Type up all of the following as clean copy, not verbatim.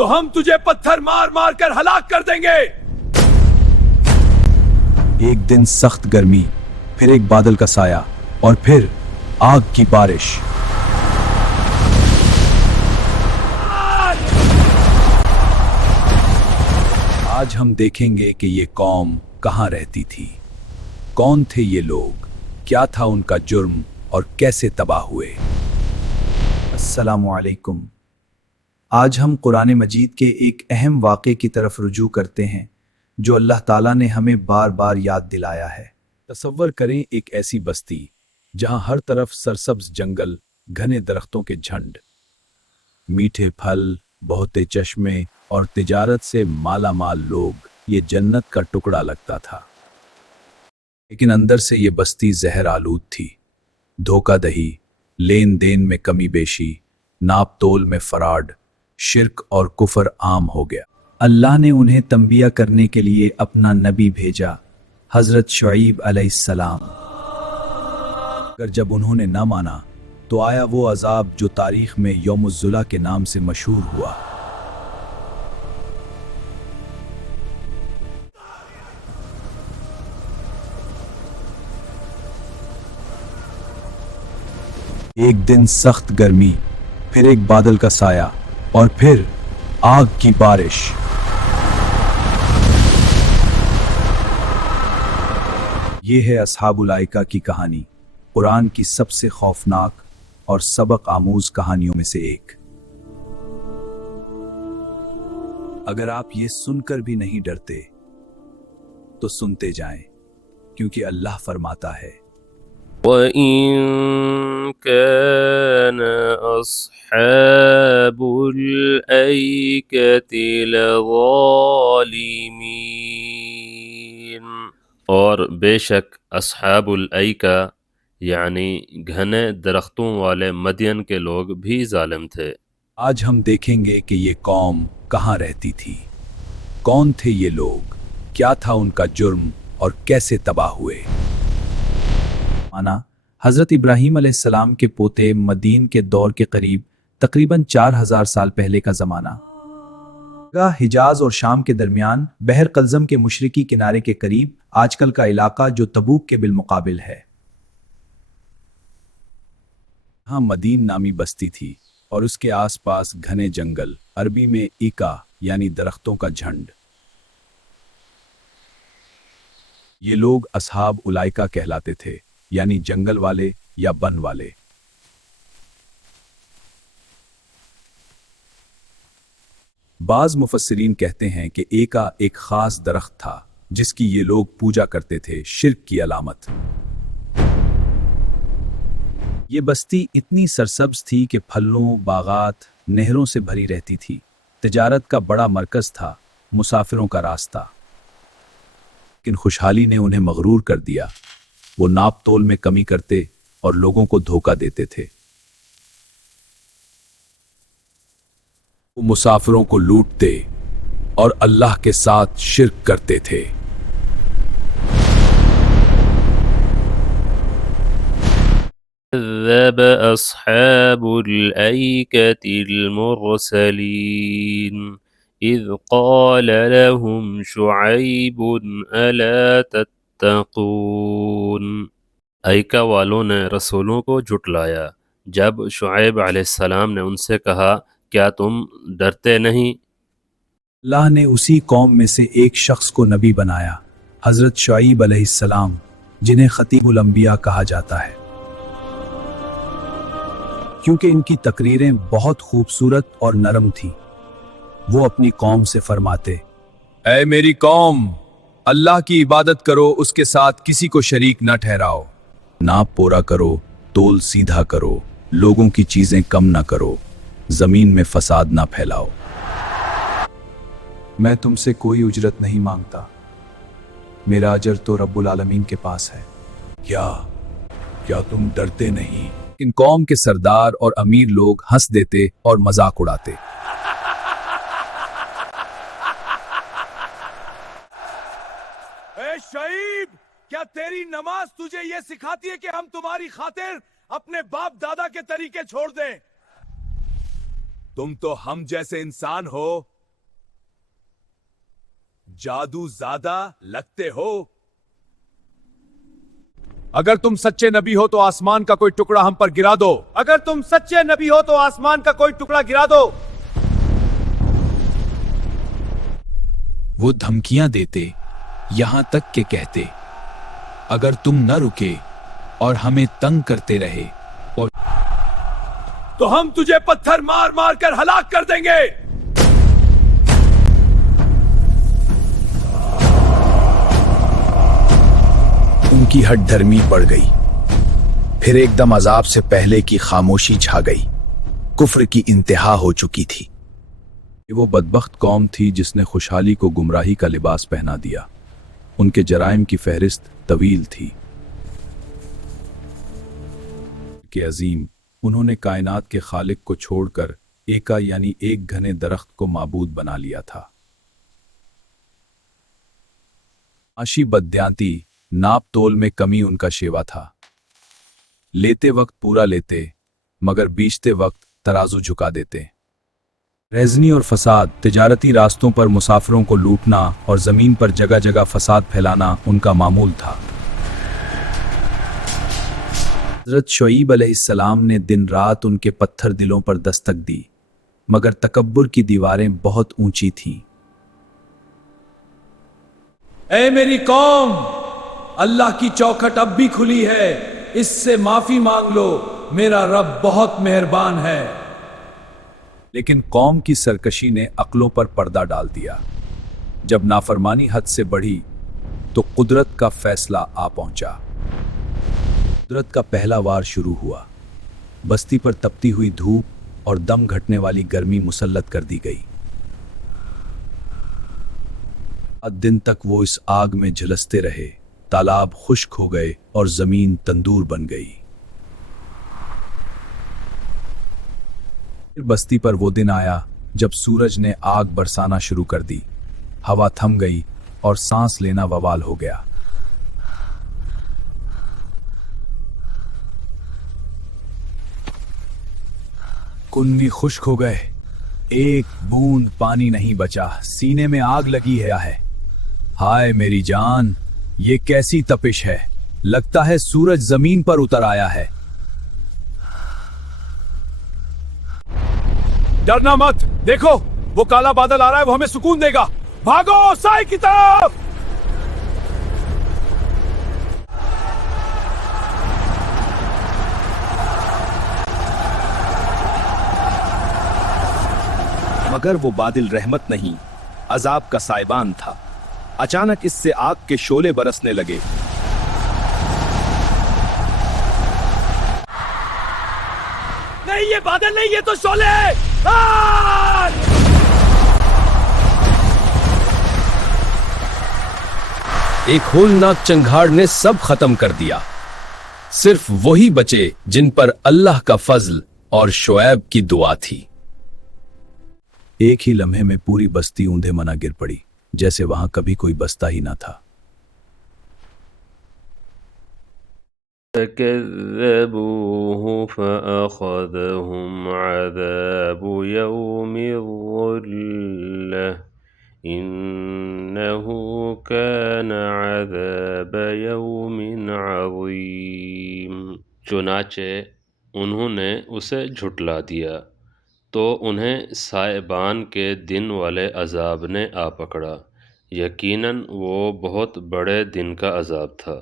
तो हम तुझे पत्थर मार मार कर हलाक कर देंगे। एक दिन सख्त गर्मी, फिर एक बादल का साया और फिर आग की बारिश। आज हम देखेंगे कि ये कौम कहाँ रहती थी, कौन थे ये लोग, क्या था उनका जुर्म और कैसे तबाह हुए। अस्सलामु अलैकुम। आज हम कुरान मजीद के एक अहम वाक़े की तरफ रुजू करते हैं जो अल्लाह ताला ने हमें बार बार याद दिलाया है। तसव्वुर करें एक ऐसी बस्ती जहां हर तरफ सरसब्ज जंगल, घने दरख्तों के झंड, मीठे फल, बहुते चश्मे और तिजारत से माला माल लोग। ये जन्नत का टुकड़ा लगता था, लेकिन अंदर से ये बस्ती जहर आलूद थी। धोखाधड़ी, लेन देन में कमी बेशी, नाप तोल में फराड, शिर्क और कुफर आम हो गया। अल्लाह ने उन्हें तंबिया करने के लिए अपना नबी भेजा, हजरत शुआइब अलैहिस्सलाम। अगर जब उन्होंने न माना तो आया वो अजाब जो तारीख में यौमुज़्ज़ुला के नाम से मशहूर हुआ। एक दिन सख्त गर्मी, फिर एक बादल का साया और फिर आग की बारिश। ये है अस्हाबुल आइका की कहानी, कुरान की सबसे खौफनाक और सबक आमूज कहानियों में से एक। अगर आप ये सुनकर भी नहीं डरते तो सुनते जाएं, क्योंकि अल्लाह फरमाता है, وَإِن كَانَ أَصْحَابُ الْأَيْكَةِ لَظَالِمِينَ، اور بے شک اصحاب الایکہ یعنی گھنے درختوں والے مدین کے لوگ بھی ظالم تھے۔ آج ہم دیکھیں گے کہ یہ قوم کہاں رہتی تھی، کون تھے یہ لوگ، کیا تھا ان کا جرم اور کیسے تباہ ہوئے۔ مانا حضرت ابراہیم علیہ السلام کے پوتے مدین کے دور کے قریب تقریباً 4000 سال پہلے کا زمانہ۔ حجاز اور شام کے درمیان بحر قلزم کے مشرقی کنارے کے قریب آج کل کا علاقہ جو تبوک کے بالمقابل ہے۔ ہاں مدین نامی بستی تھی اور اس کے آس پاس گھنے جنگل، عربی میں ایکا یعنی درختوں کا جھنڈ۔ یہ لوگ اصحاب الایکہ کہلاتے تھے، یعنی جنگل والے یا بن والے۔ بعض مفسرین کہتے ہیں کہ ایکا ایک خاص درخت تھا جس کی یہ لوگ پوجا کرتے تھے، شرک کی علامت۔ یہ بستی اتنی سرسبز تھی کہ پھلوں، باغات، نہروں سے بھری رہتی تھی، تجارت کا بڑا مرکز تھا، مسافروں کا راستہ۔ لیکن خوشحالی نے انہیں مغرور کر دیا۔ وہ ناپ تول میں کمی کرتے اور لوگوں کو دھوکہ دیتے تھے۔ وہ مسافروں کو لوٹتے اور اللہ کے ساتھ شرک کرتے تھے۔ كذب أصحاب الأيكة المرسلين إذ قال لهم شعيب ألا تتقون، ایکا والوں نے رسولوں کو جھٹلایا جب شعیب علیہ السلام نے ان سے کہا کیا تم ڈرتے نہیں؟ اللہ نے اسی قوم میں سے ایک شخص کو نبی بنایا، حضرت شعیب علیہ السلام، جنہیں خطیب الانبیاء کہا جاتا ہے، کیونکہ ان کی تقریریں بہت خوبصورت اور نرم تھیں۔ وہ اپنی قوم سے فرماتے، اے میری قوم، اللہ کی عبادت کرو، اس کے ساتھ کسی کو شریک نہ ٹھہراؤ، ناپ پورا کرو، تول سیدھا کرو، لوگوں کی چیزیں کم نہ کرو، زمین میں فساد نہ پھیلاؤ۔ میں تم سے کوئی اجرت نہیں مانگتا، میرا اجر تو رب العالمین کے پاس ہے۔ کیا تم ڈرتے نہیں؟ ان قوم کے سردار اور امیر لوگ ہنس دیتے اور مذاق اڑاتے۔ اے شعیب، کیا تیری نماز تجھے یہ سکھاتی ہے کہ ہم تمہاری خاطر اپنے باپ دادا کے طریقے چھوڑ دیں؟ तुम तो हम जैसे इंसान हो, जादू ज्यादा लगते हो। अगर तुम सच्चे नबी हो तो आसमान का कोई टुकड़ा हम पर गिरा दो। अगर तुम सच्चे नबी हो तो आसमान का कोई टुकड़ा गिरा दो। वो धमकियां देते, यहां तक के कहते, अगर तुम न रुके और हमें तंग करते रहे और तो हम तुझे पत्थर मार मार कर हलाक कर देंगे। उनकी हठधर्मी बढ़ गई। फिर एकदम अजाब से पहले की खामोशी छा गई। कुफ्र की इंतहा हो चुकी थी। वो बदबख्त कौम थी जिसने खुशहाली को गुमराही का लिबास पहना दिया। उनके जराइम की फहरिस्त तवील थी कि अजीम, उन्होंने कायनात के खालिक को छोड़कर एका यानी एक घने दरख्त को माबूद बना लिया था। आशी बद्यांती, नाप तोल में कमी उनका शेवा था। लेते वक्त पूरा लेते, मगर बीचते वक्त तराजू झुका देते। रेजनी और फसाद, तिजारती रास्तों पर मुसाफिरों को लूटना और जमीन पर जगह जगह फसाद फैलाना उनका मामूल था। हज़रत शुएब अलैहिस्सलाम ने दिन रात उनके पत्थर दिलों पर दस्तक दी, मगर तकब्बुर की दीवारें बहुत ऊंची थीं। ऐ मेरी कौम, अल्लाह की चौखट अब भी खुली है, इससे माफी मांग लो, मेरा रब बहुत मेहरबान है। लेकिन कौम की सरकशी ने अक्लों पर पर्दा डाल दिया। जब नाफरमानी हद से बढ़ी तो कुदरत का फैसला आ पहुंचा। कुदरत का पहला वार शुरू हुआ। बस्ती पर तपती हुई धूप और दम घटने वाली गर्मी मुसल्लत कर दी गई। दिन तक वो इस आग में झुलसते रहे। तालाब खुश्क हो गए और जमीन तंदूर बन गई। फिर बस्ती पर वो दिन आया जब सूरज ने आग बरसाना शुरू कर दी। हवा थम गई और सांस लेना बवाल हो गया। कुन्नी खुश्क हो गए, एक बूंद पानी नहीं बचा, सीने में आग लगी है। हाय मेरी जान, ये कैसी तपिश है। लगता है सूरज जमीन पर उतर आया है। डरना मत, देखो वो काला बादल आ रहा है, वो हमें सुकून देगा। भागो साई की तरफ। मगर वो बादल रहमत नहीं, अजाब का साइबान था। अचानक इससे आग के शोले बरसने लगे। नहीं, ये बादल नहीं, ये तो शोले। एक होलनाक चंगाड़ ने सब खत्म कर दिया। सिर्फ वही बचे जिन पर अल्लाह का फजल और शुएब की दुआ थी। एक ही लम्हे में पूरी बस्ती ऊंधे मना गिर पड़ी, जैसे वहां कभी कोई बसता ही ना था। فكذبوه فأخذهم عذاب يوم الظلة إنه كان عذاب يوم عظيم۔ چنانچہ انہوں نے اسے جھٹلا دیا تو انہیں سائبان کے دن والے عذاب نے آ پکڑا، یقیناً وہ بہت بڑے دن کا عذاب تھا۔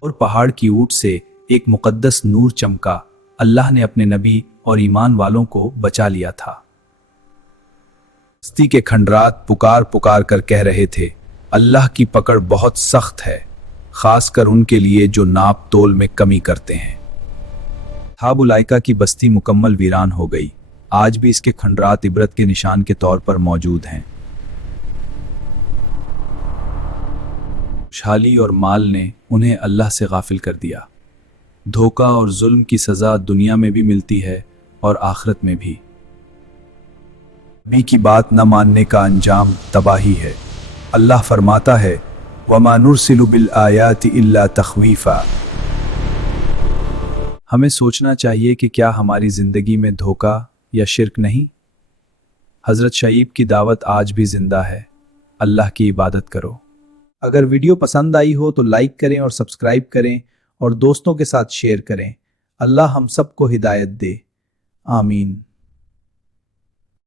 اور پہاڑ کی اوٹ سے ایک مقدس نور چمکا۔ اللہ نے اپنے نبی اور ایمان والوں کو بچا لیا تھا۔ بستی کے کھنڈرات پکار پکار کر کہہ رہے تھے، اللہ کی پکڑ بہت سخت ہے، خاص کر ان کے لیے جو ناپ تول میں کمی کرتے ہیں۔ اصحاب الائکہ کی بستی مکمل ویران ہو گئی۔ آج بھی اس کے کھنڈرات عبرت کے نشان کے طور پر موجود ہیں۔ خوشحالی اور مال نے انہیں اللہ سے غافل کر دیا۔ دھوکہ اور ظلم کی سزا دنیا میں بھی ملتی ہے اور آخرت میں بھی۔ نبی کی بات نہ ماننے کا انجام تباہی ہے۔ اللہ فرماتا ہے وَمَا نُرْسِلُ بِالْآيَاتِ إِلَّا تَخْوِيفًا۔ ہمیں سوچنا چاہیے کہ کیا ہماری زندگی میں دھوکہ یا شرک نہیں؟ हज़रत शईब की दावत आज भी ज़िंदा है। अल्लाह की इबादत करो। अगर वीडियो पसंद आई हो तो लाइक करें और सब्सक्राइब करें और दोस्तों के साथ शेयर करें। अल्लाह हम सबको हिदायत दे। आमीन।